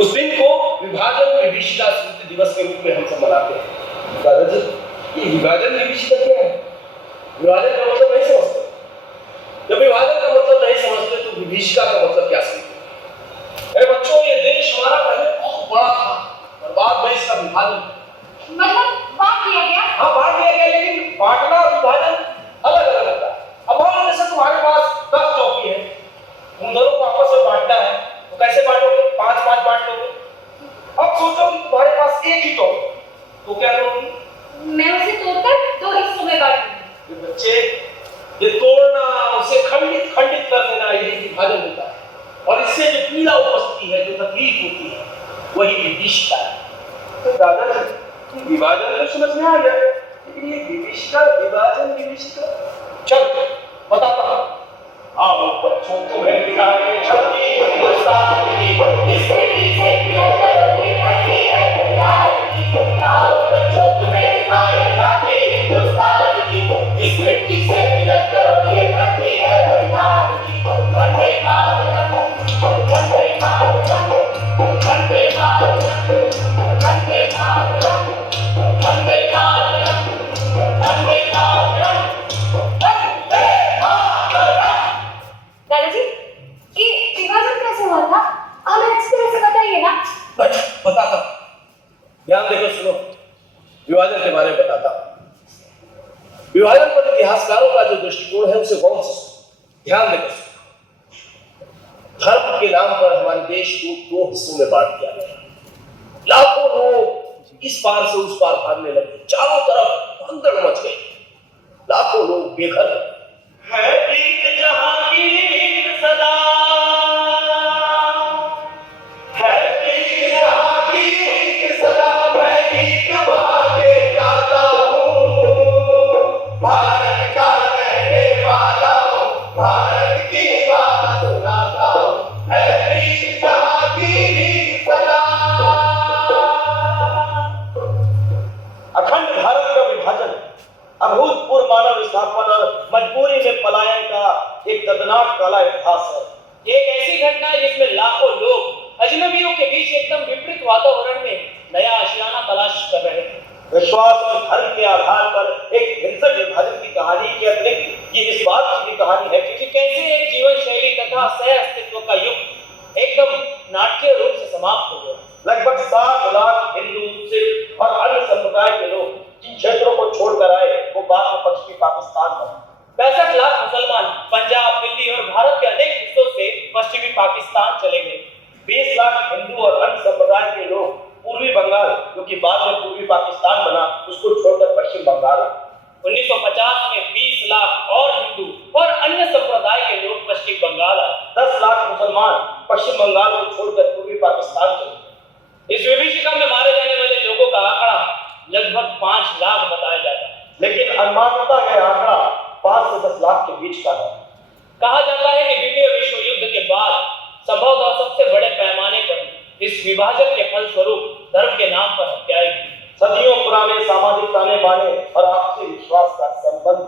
उस दिन को विभाजन विभीषिका स्मृति दिवस के रूप में हम सब मनाते हैं। दादाजी, ये विभाजन विभीषिका क्या है? विभाजन का मतलब नहीं समझते। जब विभाजन का मतलब नहीं समझते तो विभीषिका का मतलब क्या समझते? अरे बच्चों, ये देश हमारा पहले बहुत बड़ा था और बाद में इसका विभाजन मतलब बांट दिया गया। हाँ, बांट दिया गया, लेकिन बांटना और विभाजन अलग अलग होता है। अब मान लो जैसे तुम्हारे पास 10 चौकी है, तुम दोनों को आपस में बांटना है, तो कैसे बांटोगे? 5-5 बांट लोगे। अब सोचो कि तुम्हारे पास एक ही चौकी, तो क्या करोगी? मैं उसे तोड़कर 2 हिस्सों में बांट दूंगी। बच्चे, ये तोड़ना, उसे खंडित खंडित कर देना, यही विभाजन होता है। और इससे जो पीड़ा उपजती है, जो तकलीफ होती है, वही विभीषिका है। तो दादाजी, विभाजन तो समझ में आ गया, लेकिन ये विभीषिका, विभाजन विभीषिका, चल बताता हूँ। आओ बच्चों, तुम्हें दिखाए छवि हिंदुस्तान की, इसके पीछे क्यों करोगे हंसी है प्यार की। आओ बच्चों, तुम्हें दिखाए छवि हिंदुस्तान की, इस मिट्टी से मिलकर करोगे हंसी है प्यार की। वंदे मातरम, वंदे मातरम, वंदे मातरम, वंदे मातरम, वंदे मातरम, वंदे मातरम। दादाजी, ये विभाजन कैसे हुआ था? हमें अच्छी तरह से बताइए ना। बताता हूं, ध्यान देकर सुनो, विभाजन के बारे में बताता हूं। विभाजन पर इतिहासकारों का जो दृष्टिकोण है उसे गौर से ध्यान देकर सुनो। धर्म के नाम पर हमारे देश को 2 हिस्सों में बांट दिया गया। लाखों लोग इस पार से उस पार भागने लगे, चारों तरफ भगदड़ मच गई, लाखों लोग बेघर है। एक जहां की एक सदा है, एक जहां की एक सदा, मैं एक भागे जाता हूँ, भारत का रहने वाला हूँ, भारत की बात सुनाता हूँ, है एक जहां की एक सदा। अखंड भारत का विभाजन अभूतपूर्व मानव विस्थापन और मजबूरी में पलायन का एक दर्दनाक काला इतिहास है। एक ऐसी घटना है जिसमें लाखों लोग अजनबियों के बीच एकदम विपरीत वातावरण में नया आशियाना तलाश कर रहे हैं। विश्वास और धर्म के आधार पर एक हिंसक विभाजन की कहानी के अतिरिक्त ये इस बात की भी कहानी है कि कैसे एक जीवन शैली तथा सह अस्तित्व का युग एकदम नाटकीय रूप से समाप्त हो गया। लगभग 7 लाख हिंदू, सिख और अन्य संप्रदाय के लोग जिन क्षेत्रों को छोड़कर आए वो बाद में पश्चिमी पाकिस्तान में। 65 लाख मुसलमान पंजाब, दिल्ली और भारत के अनेक हिस्सों से पश्चिमी पाकिस्तान चले गए। 20 लाख हिंदू और अन्य संप्रदाय के लोग पूर्वी बंगाल, जो कि बाद में पूर्वी पाकिस्तान बना, उसको छोड़कर पश्चिम बंगाल। 1950 में 20 लाख और हिंदू और अन्य संप्रदाय के लोग पश्चिम बंगाल आए। 10 लाख मुसलमान पश्चिम बंगाल को छोड़कर पूर्वी पाकिस्तान चले। इस विभीषिका में मारे जाने वाले लोगों का आंकड़ा लगभग 5 लाख बताया जाता है, लेकिन अनुमानतः यह आंकड़ा 5 से 10 लाख के बीच का है। कहा जाता है कि द्वितीय विश्व युद्ध के बाद संभवतः सबसे बड़े पैमाने पर इस विभाजन के फलस्वरूप धर्म के नाम पर हत्याएं की। सदियों पुराने सामाजिक ताने बाने और आपसी विश्वास का संबंध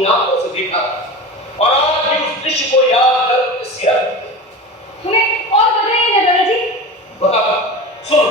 अपनी आंखों से देखा था और आज भी उस दृश्य को याद कर मुझे सिहर होती है। हमें और बताइए ना दादाजी। बता सुन।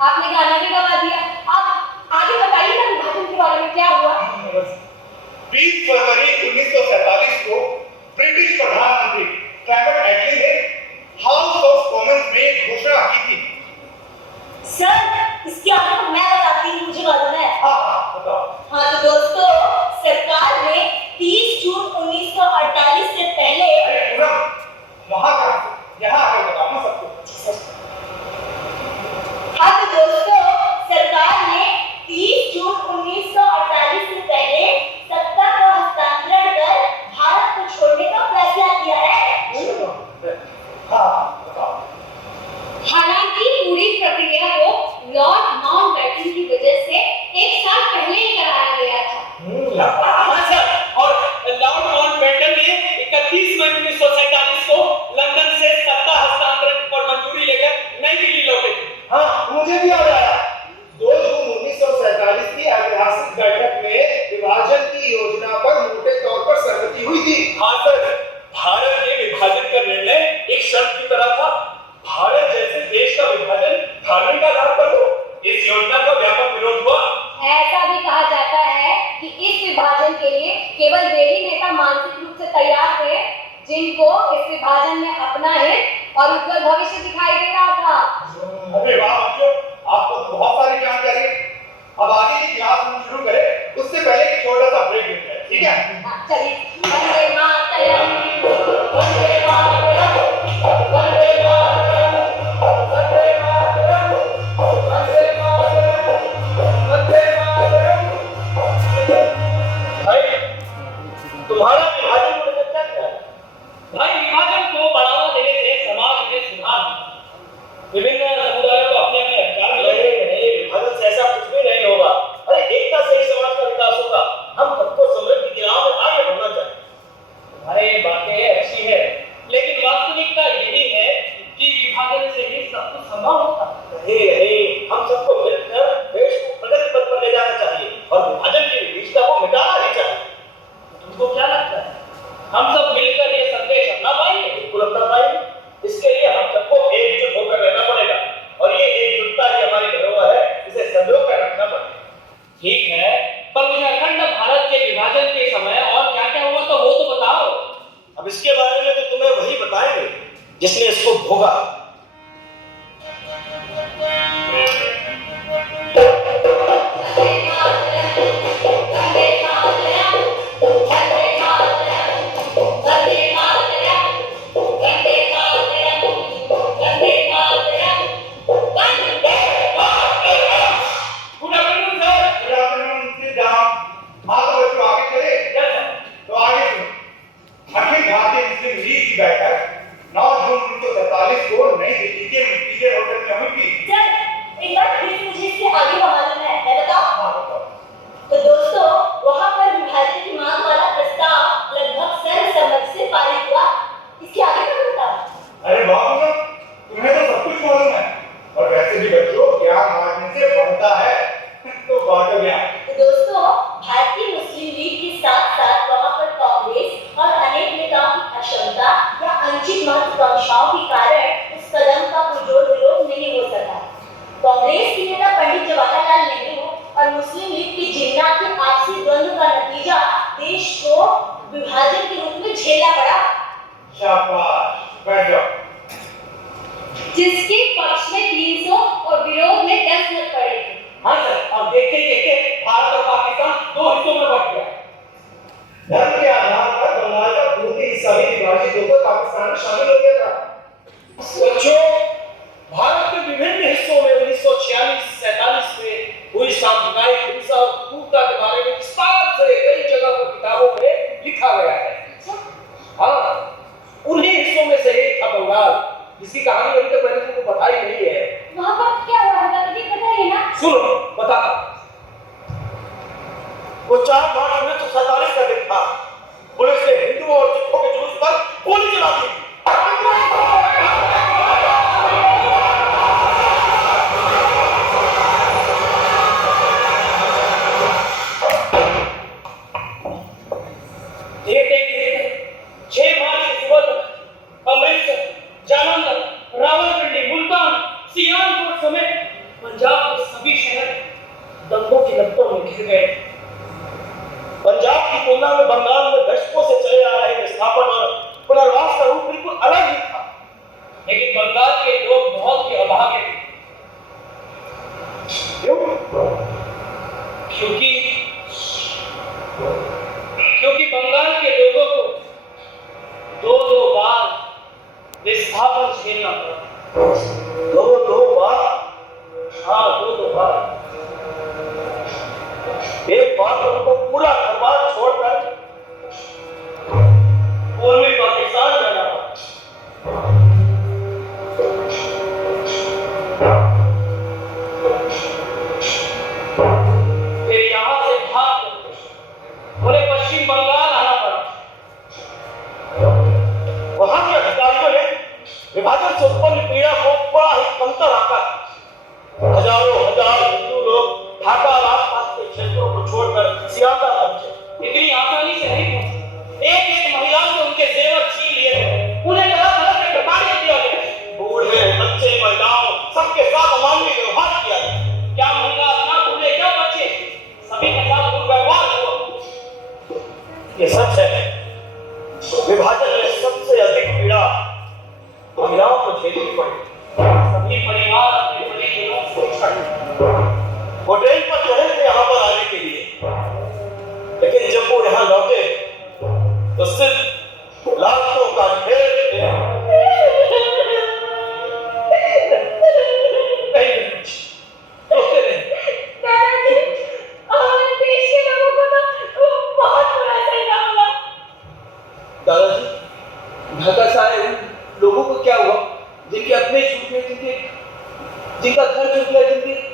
आपने गाना भी गवा दिया। आप आगे बताइए ना विभाजन के बारे में क्या हुआ। 20 फरवरी 1947 को ब्रिटिश प्रधानमंत्री क्लेमेंट एटली ने हाउस ऑफ कॉमन्स में एक घोषणा की थी। सर इसके आगे तो मैं बताती हूँ, मुझे मालूम है। बताओ। हाँ तो दोस्तों, सरकार ने 30 जून 1948 से पहले वहां यहाँ आकर बताओ ना सबको। हाँ तो दोस्तों, सरकार ने 30 जून 1948 से पहले सत्ता का हस्तांतरण कर भारत को छोड़ने का फैसला किया है। हाँ बताओ। हालांकि पूरी प्रक्रिया को लॉर्ड माउंटबेटन की वजह से एक साल पहले ही कराया गया था। हाँ सर, और लॉर्ड माउंटबेटन ने 31 मई 1947 को लंदन से सत्ता हस्तांतरण पर मंजूरी लेकर नई दिल्ली लौटे थे। हाँ मुझे भी याद आया। 2 जून 1947 की ऐतिहासिक बैठक में विभाजन की योजना पर मोटे तौर पर सहमति हुई थी। हाँ सर, भारत के विभाजन का निर्णय एक शर्त की तरह था। भारत जैसे देश का विभाजन धार्मिक आधार पर हो। इस योजना का व्यापक विरोध हुआ। ऐसा भी कहा जाता है कि इस विभाजन के लिए केवल वे ही नेता मानसिक रूप से तैयार थे जिनको इस विभाजन में अपना हित और उज्जवल भविष्य दिखाई दे रहा था। अरे वाह बच्चों, आपको तो बहुत सारी जानकारी है। अब आगे की क्लास हम शुरू करें उससे पहले एक छोटा सा ब्रेक लेते हैं, ठीक है? हाँ, चलिए। वंदे मातरम, वंदे मातरम, वंदे मातरम, वंदे मातरम, वंदे मातरम, वंदे मातरम। भाई, तुम्हारा विभाजन को लेकर क्या ख्याल है? भाई विभाजन को बढ़ावा देने से समाज में सुधार होगा। विभिन्न समुदायों को अपने अपने अधिकार मिलेंगे। नहीं, विभाजन से ऐसा कुछ भी नहीं होगा। अरे एकता से ही समाज का विकास होगा। हम सबको समृद्धि की राह में आगे बढ़ना चाहिए। तुम्हारी बातें अच्छी है, लेकिन वास्तविकता यही है कि विभाजन से ही सब कुछ संभव होता है। नहीं, हम सबको मिलकर देश को प्रगति पथ पर ले जाना चाहिए और विभाजन की विविधता को मिटाना नहीं चाहिए। तुमको क्या लगता है, हम सब मिलकर ये संदेश अपना पाएंगे? बिल्कुल अपना पाएंगे। इसके लिए हम सबको एकजुट होकर रहना पड़ेगा और ये एकजुटता ही हमारी धरोहर है, इसे संजो कर रखना पड़ेगा। ठीक है, पर मुझे अखंड भारत के विभाजन के समय और क्या क्या हुआ तो वो तो बताओ। अब इसके बारे में तो तुम्हें वही बताएंगे जिसने इसको भोगा। अखिल भारतीय मुस्लिम लीग की बैठक 9 जून 1947 को नई दिल्ली के विक्टोरिया होटल में हुई थी। सर एक बार फिर मुझे इसके आगे का मालूम है, मैं बताऊं? हाँ बताओ। तो दोस्तों, वहां पर विभाजन की मांग वाला प्रस्ताव लगभग सर्वसम्मति से पारित हुआ। इसके आगे का बताओ। अरे वाह पूनम, तुम्हें तो सब कुछ मालूम है। और वैसे भी बच्चों, ज्ञान बांटने से बढ़ता है, तो बांटो ज्ञान। तो दोस्तों, भारतीय मुस्लिम लीग के साथ साथ वहां पर कांग्रेस और अनेक नेताओं की अक्षमता या अनुचित महत्वाकांक्षाओं के कारण इस कदम का पुरजोर विरोध नहीं हो सका। कांग्रेस के नेता पंडित जवाहरलाल नेहरू और मुस्लिम लीग के जिन्ना के आपसी द्वंद्व का नतीजा देश को विभाजन के रूप में झेलना पड़ा। शाबाश, बैठ जाओ। जिसके पक्ष में 300 और विरोध में 10 मत पड़े थे। हाँ सर, और देखते देखते भारत और पाकिस्तान 2 हिस्सों में बंट गया। धर्म के आधार पर बंगाल का पूर्वी हिस्सा हिस्सा भी विभाजित होकर पाकिस्तान में शामिल हो गया था। बच्चों, भारत के विभिन्न हिस्सों में 1946-47 में हुई सांप्रदायिक हिंसा और क्रूरता के बारे में विस्तार से कई जगह पर किताबों में लिखा गया है। हाँ, उन्हीं हिस्सों में से एक था बंगाल, जिसकी कहानी अभी तक मैंने तुमको बताई नहीं है। वहाँ पर क्या हुआ था दादाजी, बताइए ना। सुनो, बताता। वो 4 मार्च 1947 का दिन था। पुलिस ने हिंदुओं और सिखों के जुलूस पर गोली चला दी। पंजाब की तुलना में बंगाल में दशकों से चले आ रहे विस्थापन और पुनर्वास का रूप बिल्कुल अलग ही था। लेकिन बंगाल के लोग बहुत ही अभागे थे। क्यों? क्योंकि बंगाल के लोगों को 2-2 बार विस्थापन झेलना पड़ा। 2 बार? हाँ, 2 बार। एक बार तो उनको पूरा घर-बार छोड़कर पूर्वी पाकिस्तान जाना पड़ा। फिर यहाँ से भाग उन्हें पश्चिम बंगाल आना पड़ा। वहां के अधिकारियों ने विभाजन से उत्पन्न पीड़ा को बड़ा ही कमतर आकर हजारों हिंदू लोग ढाका और आसपास के क्षेत्रों को छोड़कर सियालदा पहुंचे। इतनी आसानी से नहीं पहुंचे। एक महिला से उनके जेवर छीन लिए गए, उन्हें तरह-तरह के प्रताड़ित किया गया। बूढ़े, बच्चे, महिलाओं सबके साथ अमानवीय व्यवहार किया गया। क्या महिला, क्या बूढ़े, क्या बच्चे, सभी के साथ दुर्व्यवहार हुआ। ये सच है। विभाजन में सबसे अधिक पीड़ा महिलाओं को झेलनी पड़ी। सभी परिवार अपने परिजनों से छूटे। वो ट्रेन पर चढ़े थे यहाँ पर आने के लिए, लेकिन जब वो यहाँ लौटे तो सिर्फ लाशों का ढेर थे। दादाजी, ढाका से आए उन लोगों को क्या हुआ जिनके अपने छूट गए, जिनका घर छूट गया,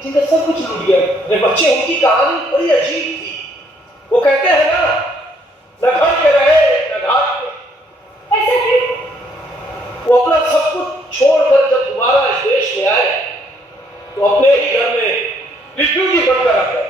जिनका सब कुछ लूट गया? अरे बच्चे, उनकी कहानी बड़ी अजीब थी। वो कहते हैं ना, न घर के रहे न घाट के। ऐसा क्यों? वो अपना सब कुछ छोड़कर जब दोबारा इस देश में आए तो अपने ही घर में रिफ्यूजी बनकर आ गए।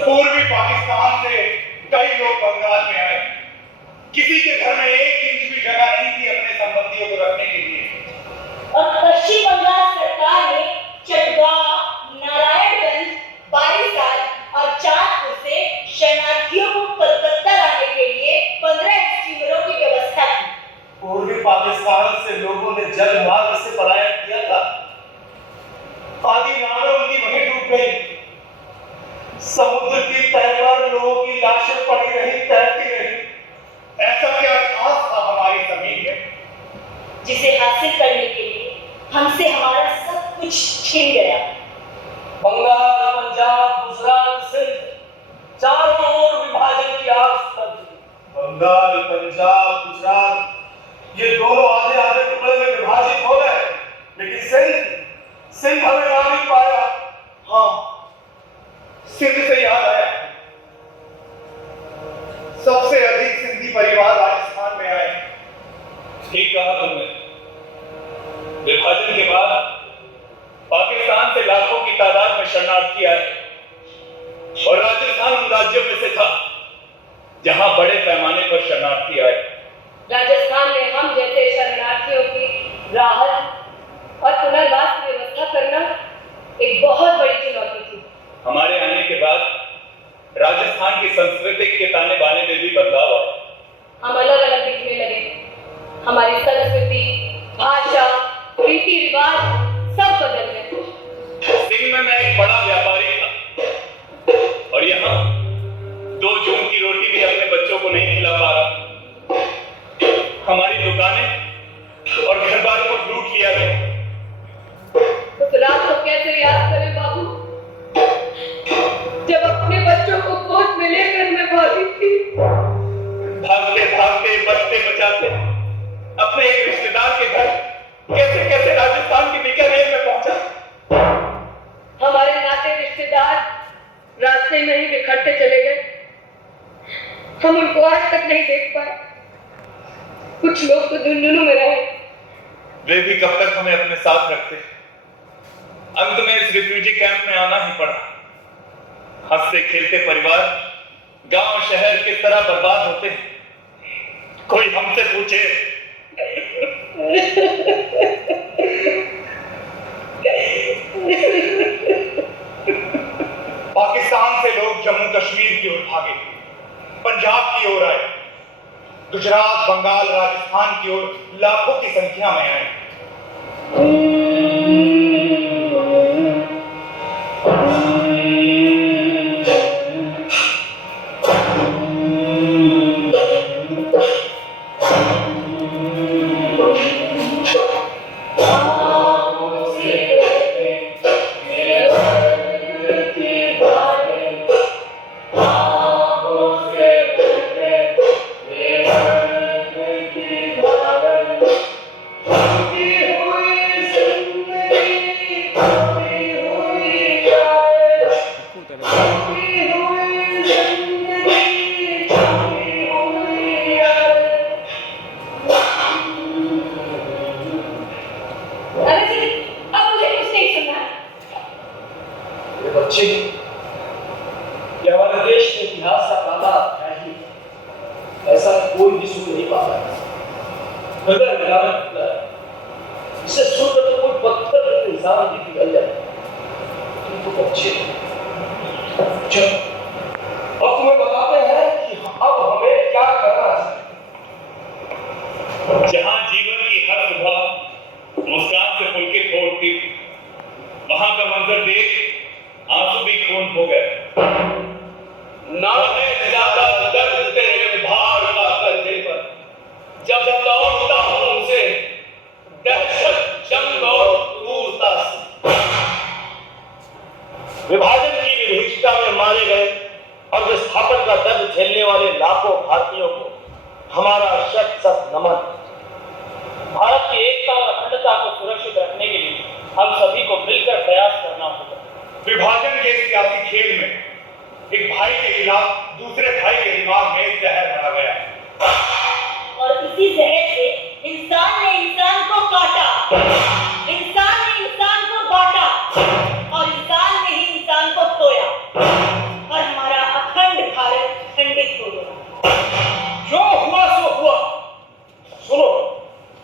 पूर्वी पाकिस्तान से कई लोग बंगाल में आए। किसी के घर में 1 इंच भी जगह नहीं थी अपने संबंधियों को रखने के लिए। और पश्चिम बंगाल सरकार ने चटगांव, नारायणगंज, बारिसाल और चांदपुर से शरणार्थियों को कलकत्ता लाने के लिए 15 स्टीमरों की व्यवस्था की। पूर्वी पाकिस्तान से लोगों ने जल मार्ग से पलायन किया था। आधी नावें उनकी वहीं डूब गई। समुद्र की तह पर लोगों की लाशें पड़ी रही, तैरती रही। ऐसा क्या खास था हमारी जमीन में जिसे हासिल करने के लिए हमसे हमारा सब कुछ छीन गया? बंगाल, पंजाब, गुजरात, सिंध, चारों ओर विभाजन की आग तक। बंगाल, पंजाब, गुजरात ये दोनों आधे आधे टुकड़े में विभाजित हो गए, लेकिन सिंध हमें ना नहीं पाया। हाँ, सिंध से याद आया, सबसे अधिक सिंधी परिवार राजस्थान में आए। ठीक कहा तुमने। विभाजन के बाद पाकिस्तान से लाखों की तादाद में शरणार्थी आए। और राजस्थान उन राज्यों में से था जहां बड़े पैमाने पर शरणार्थी आए। राजस्थान में हम जैसे शरणार्थियों की राहत और पुनर्वास की व्यवस्था करना एक बहुत बड़ी चुनौती थी। हमारे आने के बाद राजस्थान की संस्कृति के ताने बाने में भी बदलाव आया। हम अलग अलग दिखने लगे। हमारी संस्कृति, भाषा, रीति रिवाज सब बदल गए। सिंह में मैं एक बड़ा व्यापारी था और यहाँ 2 जून की रोटी भी अपने बच्चों को नहीं खिला पा रहा। हमारी दुकानें और घर बार को लूट लिया गया। उस रात को कैसे याद करें बाबू, जब अपने बच्चों को गोद में लेकर मैं भागी थी। भागते भागते बचते बचाते अपने एक रिश्तेदार के घर कैसे कैसे राजस्थान के बीकानेर में पहुंचा। हमारे नाते रिश्तेदार रास्ते में ही बिखरते चले गए। हम उनको आज तक नहीं देख पाए। कुछ लोग तो झुंझुनू में रहे। वे भी कब तक हमें अपने साथ रखते। अंत में इस रिफ्यूजी कैंप में आना ही पड़ा। हंसते खेलते परिवार, गांव शहर किस तरह बर्बाद होते हैं, कोई हमसे पूछे। पाकिस्तान से लोग जम्मू कश्मीर की ओर भागे, पंजाब की ओर आए, गुजरात, बंगाल, राजस्थान की ओर लाखों की संख्या में आए। विभाजन की विभीषिका में मारे गए और विस्थापन का दर्द झेलने वाले लाखों भारतीयों को हमारा शत शत नमन। भारत की एकता और अखंडता को सुरक्षित रखने के लिए हम सभी को मिलकर प्रयास करना होगा। विभाजन के सियासी खेल में एक भाई के खिलाफ दूसरे भाई के दिमाग में जहर भरा गया और इसी जहर से इंसान ने इंसान को काटा, इंसान ने इंसान को बांटा और इंसान ने ही इंसान को खोया और हमारा अखंड भारत खंडित हो गया। जो हुआ सो हुआ। सुनो,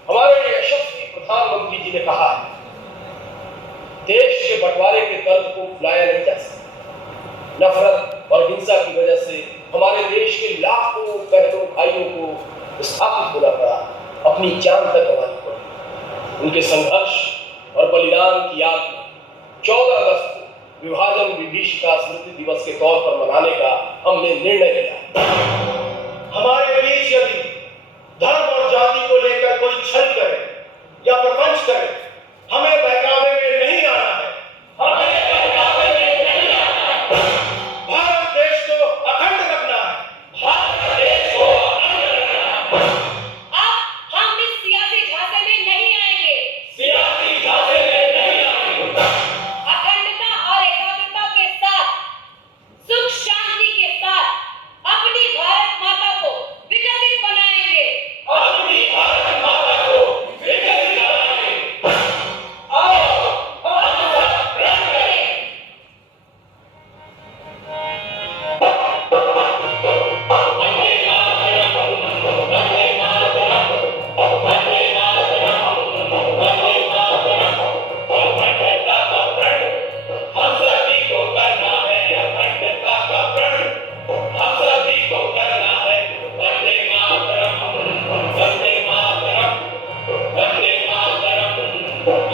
हमारे यशस्वी प्रधानमंत्री जी ने कहा है, देश के बंटवारे के दर्द को भुलाया नहीं जा सकता। नफरत और हिंसा की वजह से हमारे देश के लाखों बहनों भाइयों को विस्थापित होना पड़ा, अपनी जान तक गंवानी पड़ी। उनके संघर्ष और बलिदान की याद में 14 अगस्त को विभाजन विभीषिका स्मृति दिवस के तौर पर मनाने का हमने निर्णय लिया। हमारे बीच यदि धर्म और जाति को लेकर कोई छल करे या प्रपंच करे, हमें बहकावे में नहीं आना है। हमें बहकावे में नहीं आना है। भारत देश को अखंड रखना है। भारत देश को अखंड रखना है। अब हम इस सियासी झांसे में नहीं आएंगे। सियासी झांसे में नहीं आएंगे। अखंडता और एकाग्रता के साथ, सुख शांति के साथ अपनी भारत माता को विकसित बनाएंगे। अपनी भारत माता को विकसित बनाएंगे।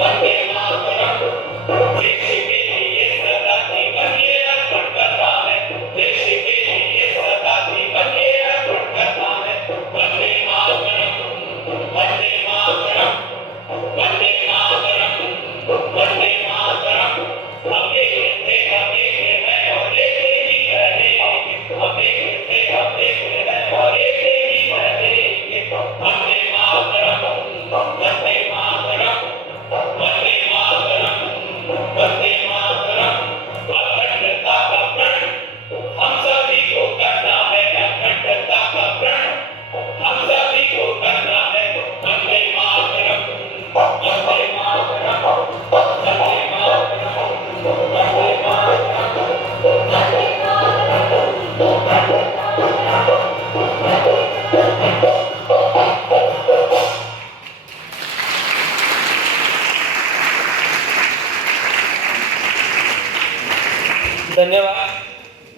वंदे मातरम। देश के लिए सदा जीवन ये अर्पण करता है, देश के लिए सदा जीवन ये अर्पण करता है। वंदे मातरम, वंदे मातरम, वंदे मातरम, वंदे मातरम। हम एक थे, हम एक हैं और एक ही रहेंगे। हम एक थे, हम एक हैं और एक ही रहेंगे। वंदे मातरम, वंदे मातरम, वंदे मातरम, वंदे मातरम। अखंडता का प्रण हम सभी को करना है, अखंडता का प्रण हम सभी को करना है। वंदे मातरम, वंदे मातरम, वंदे मातरम, वंदे मातरम, वंदे ધન્યવાદ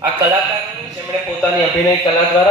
આ કલાકારને જેમણે પોતાની અભિનય કલા દ્વારા